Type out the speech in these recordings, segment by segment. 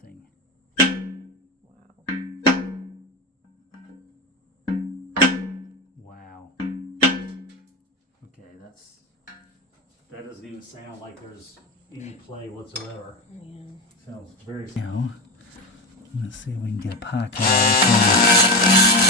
nothing. Wow. Okay, that doesn't even sound like there's any play whatsoever. Yeah. Sounds very. Now, let's see if we can get a pocket out of this.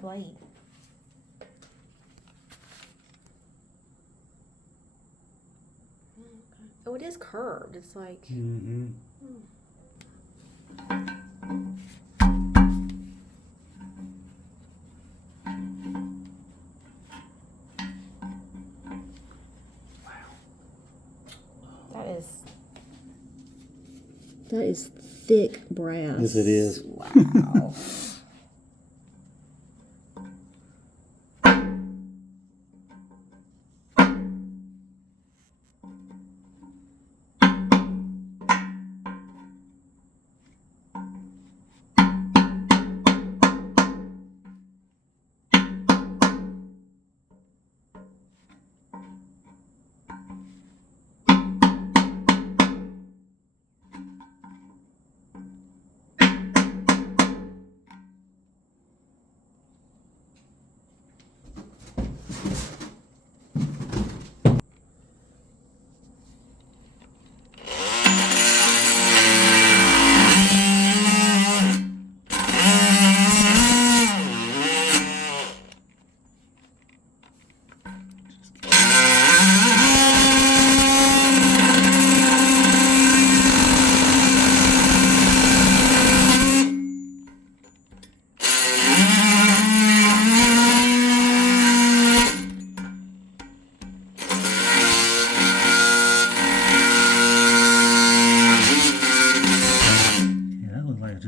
Blade. Oh, it is curved. It's like. Mm-hmm. That is thick brass. Yes, it is. Wow.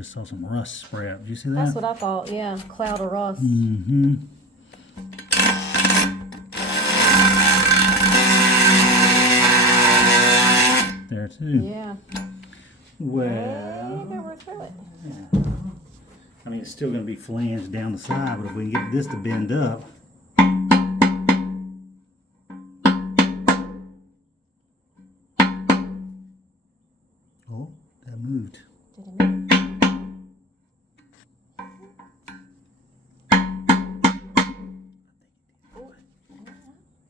Saw some rust spray up. Did you see that? That's what I thought. Yeah, cloud of rust. Mm-hmm. There too. Yeah. Well. We're through it. Yeah. I mean, it's still going to be flanged down the side, but if we can get this to bend up. Oh, that moved. Did it move?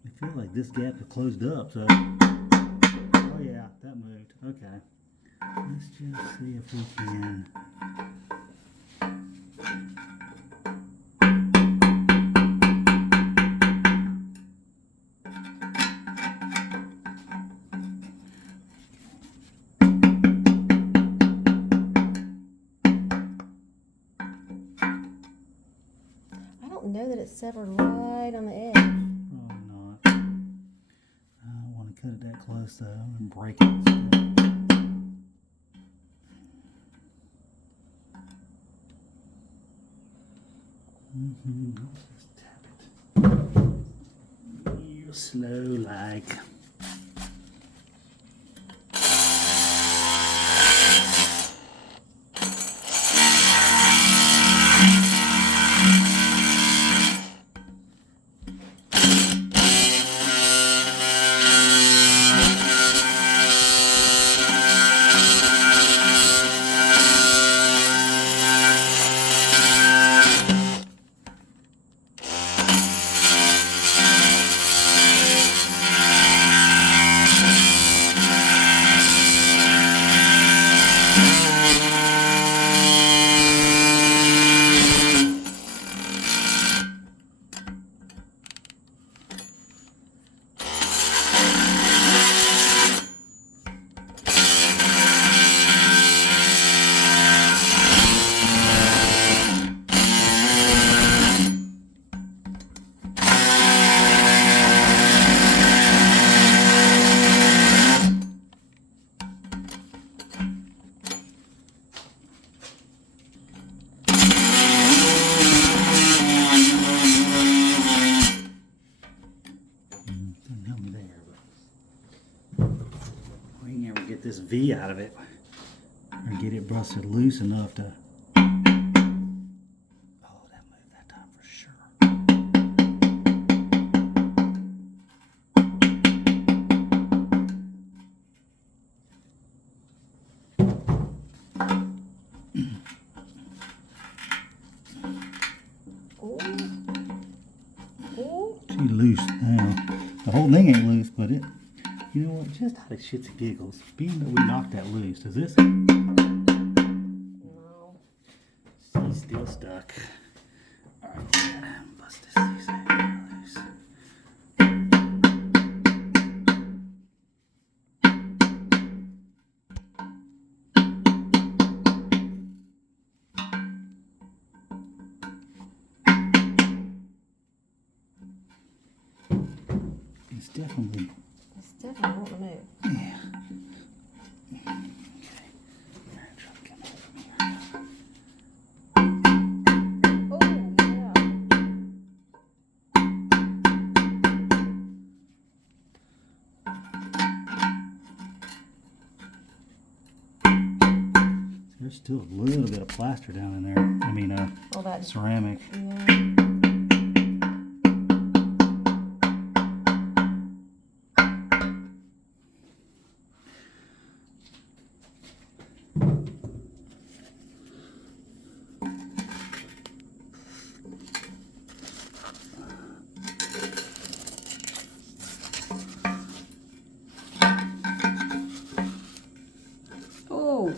I feel like this gap is closed up, so. Oh yeah, that moved. Okay. Let's just see if we can. I don't know that it's severed right on the edge. Probably not. I don't want to cut it that close though and break it. Just tap it. Real slow like. This V out of it or get it busted loose enough to that moved that time for sure. She loose now. The whole thing ain't loose, but it, you know what, just out of shits and giggles, being that we knocked that loose, does this? No. She's still stuck. Alright, bust this thing loose. It's definitely won't move. Yeah. Okay. Alright, try to come over from here. Oh, yeah. There's still a little bit of plaster down in there. I mean, All that. ceramic. Yeah. Oh,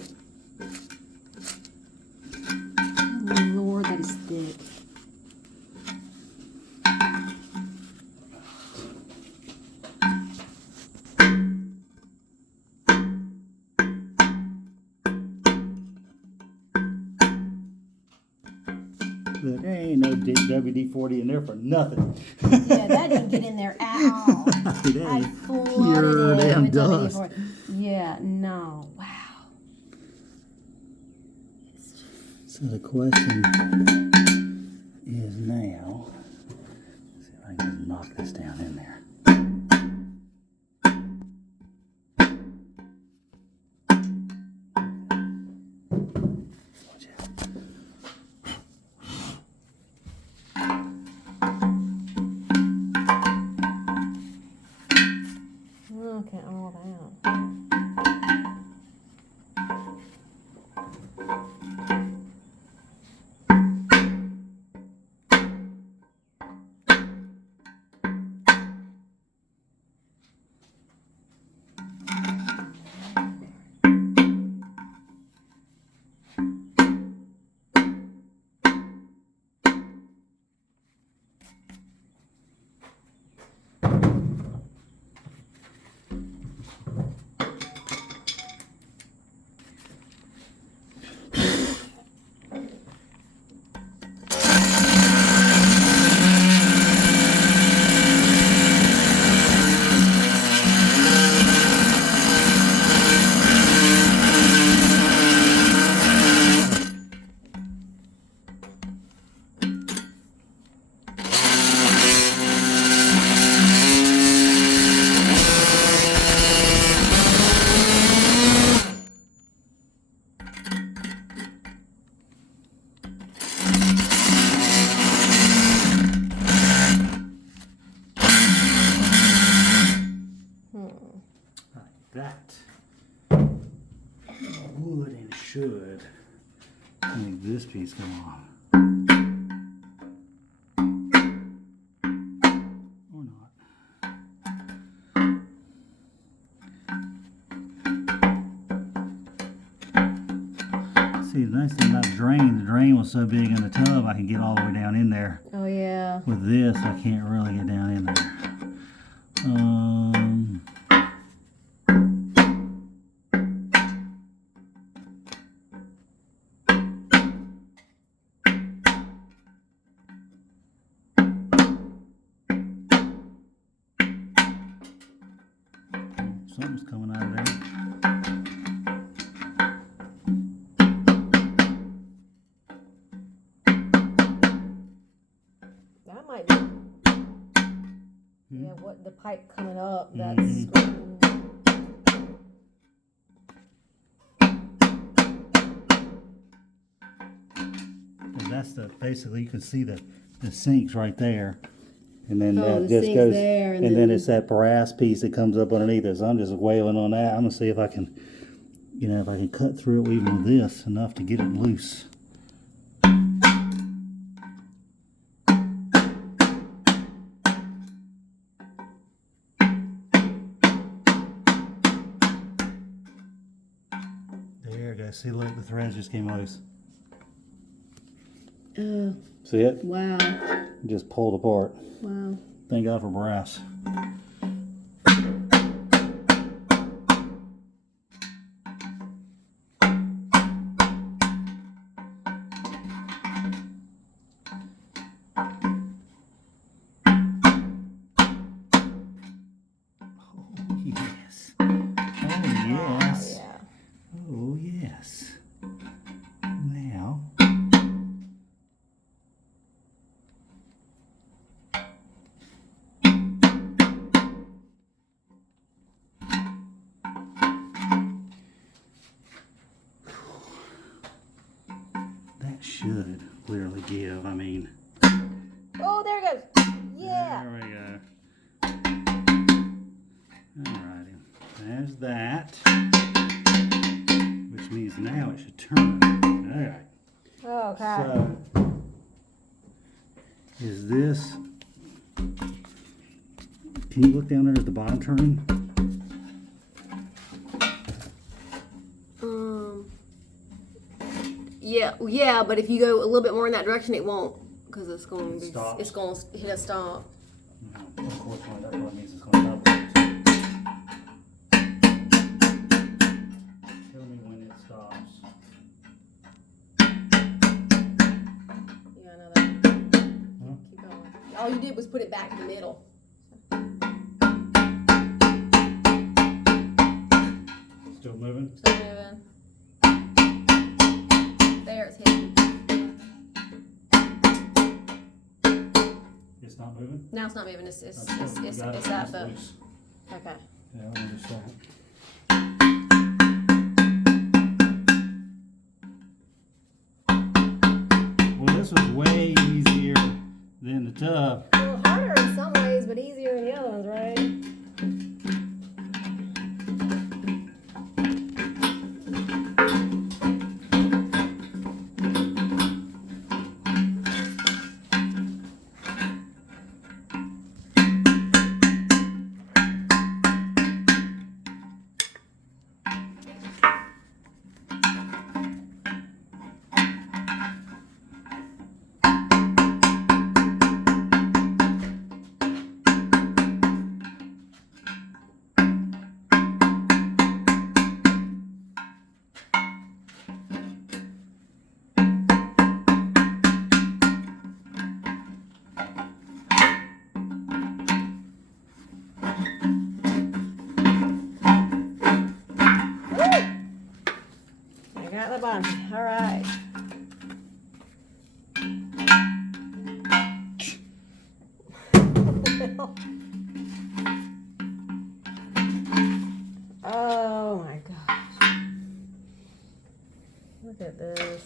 Lord, that is thick. Look, there ain't no WD-40 in there for nothing. Yeah, that didn't get in there at all. I flooded it with WD-40. Yeah, no, wow. So the question is now, let's see if I can just knock this down in there. Watch out. Okay, all that. should make this piece come off. Or not. See, the nice thing about the drain was so big in the tub, I can get all the way down in there. Oh, yeah. With this, I can't really get down in there. Something's coming out of there. That might be. Yeah, what the pipe coming up, that's And that's the, basically you can see the sinks right there. And then Oh, that the just sink's goes, there, and then it's that brass piece that comes up underneath it. So I'm just wailing on that. I'm gonna see if I can, you know, if I can cut through it even with this enough to get it loose. There you go. See, look, the threads just came loose. See it? Wow. Just pulled apart. Wow. Thank God for brass. Oh, yes. Now, that should clearly give. I mean, Oh, there it goes. Yeah. there we go. Alrighty, there's that. Which means now it should turn. Alright. Okay. So, is this, can you look down there at the bottom turning? Yeah, but if you go a little bit more in that direction, it won't, because it's going to be, Stops. it's going to hit a stop. No, of course, that probably means it's going to double. Tell me when it stops. Yeah, I know that. Keep going. All you did was put it back in the middle. Still moving? Still moving. There, it's hitting. It's not moving? Now it's not moving. It's Got at it. the. Loose. Okay. Yeah, let me just say it. Well, this was way easier than the tub. A little harder in some ways, but easier in the other ones, right? Got the bottom. All right. Oh my gosh. Look at this.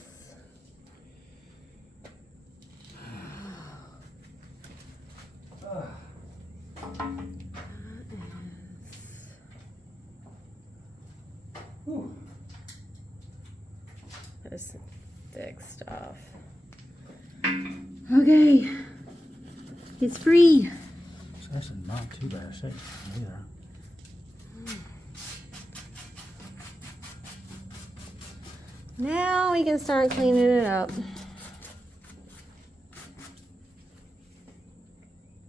this thick stuff. Okay. It's free. So that's not too bad a shape either. Now we can start cleaning it up.